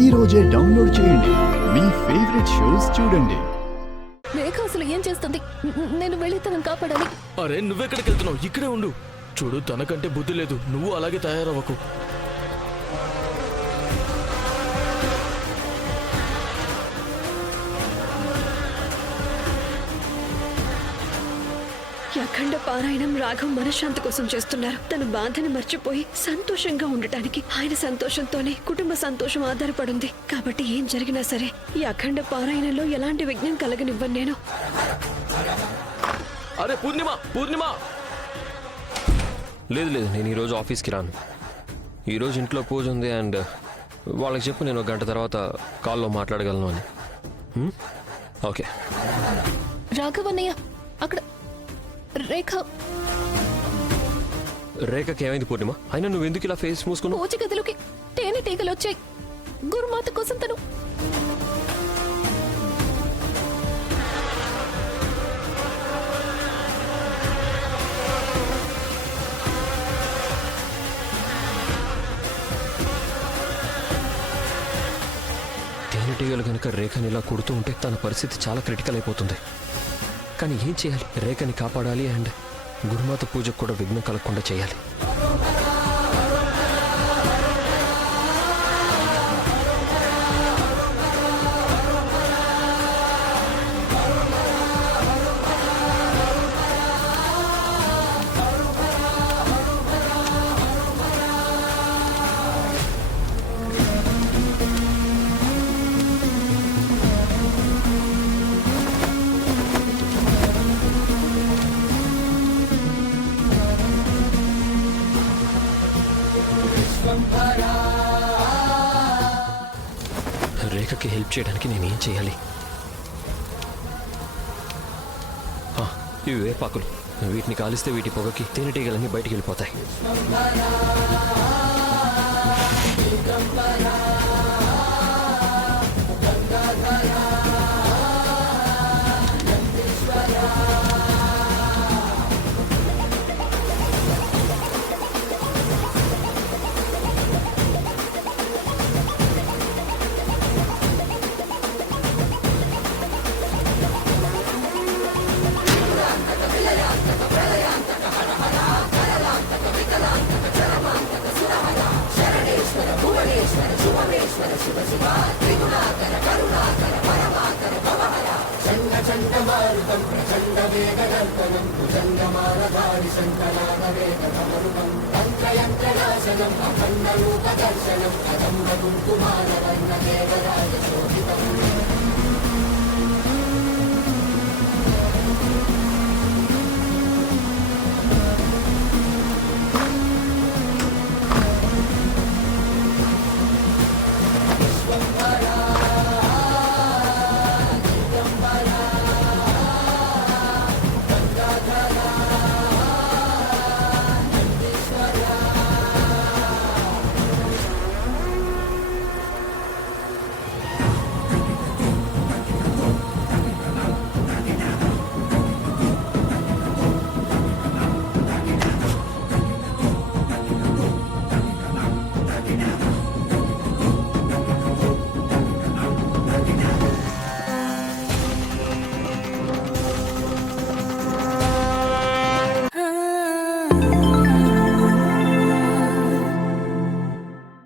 ఈ రోజే డౌన్లోడ్ చేయండి. మీ ఫేవరెట్ షోస్ చూడండి. రేఖ అసలు ఏం చేస్తుంది? నేను వెళ్ళి తనని కాపాడాలి. అరే నువ్వెక్కడికి వెళ్తున్నావు? ఇక్కడే ఉండు. చూడు, తనకంటే బుద్ధి లేదు. నువ్వు అలాగే తయారవ్వకు. అఖండ పారాయణం రాఘవ్ మనశ్శాంతి కోసం చేస్తున్నారు. తన బాధని మర్చిపోయి సంతోషంగా ఉండటానికి ఆయన సంతోషంతోనే కుటుంబ సంతోషం ఆధారపడింది. కాబట్టి ఏం జరిగినా సరే ఈ అఖండ పారాయణంలో ఎలాంటి విఘ్నం కలగనివ్వను నేను. అరే పూర్ణిమ, పూర్ణిమ! లేదు లేదు, నేను ఈరోజు ఆఫీస్కి రాను. ఈరోజు ఇంట్లో పూజ ఉంది. అండ్ వాళ్ళకి చెప్పు నేను 1 గంట తర్వాత కాల్లో మాట్లాడగలను అని. ఓకే. రాఘవన్నయ్య, అక్కడ రేఖకి ఏమైంది పూర్ణిమ? అయినా నువ్వు ఎందుకు ఇలా ఫేస్ మూసుకున్నావు? పూజ గదిలోకి తేనెటీగలు వచ్చాయి. గురుమాత కోసం తను తేనెటీగలు కనుక రేఖని ఇలా కుడుతూ ఉంటే తన పరిస్థితి చాలా క్రిటికల్ అయిపోతుంది. కానీ ఏం చేయాలి? రేఖని కాపాడాలి అండ్ గురుమాత పూజకు కూడా విఘ్నం కలగకుండా చేయాలి. రేఖకి హెల్ప్ చేయడానికి నేనేం చేయాలి? ఇవి వేపాకులు. వీటిని కాలిస్తే వీటి పొగకి తేనెటీగలన్నీ బయటికి వెళ్ళిపోతాయి. అఖండ రూప దర్శనం కదంబ కుంకుమార వర్ణ దేవరాజ శోభితం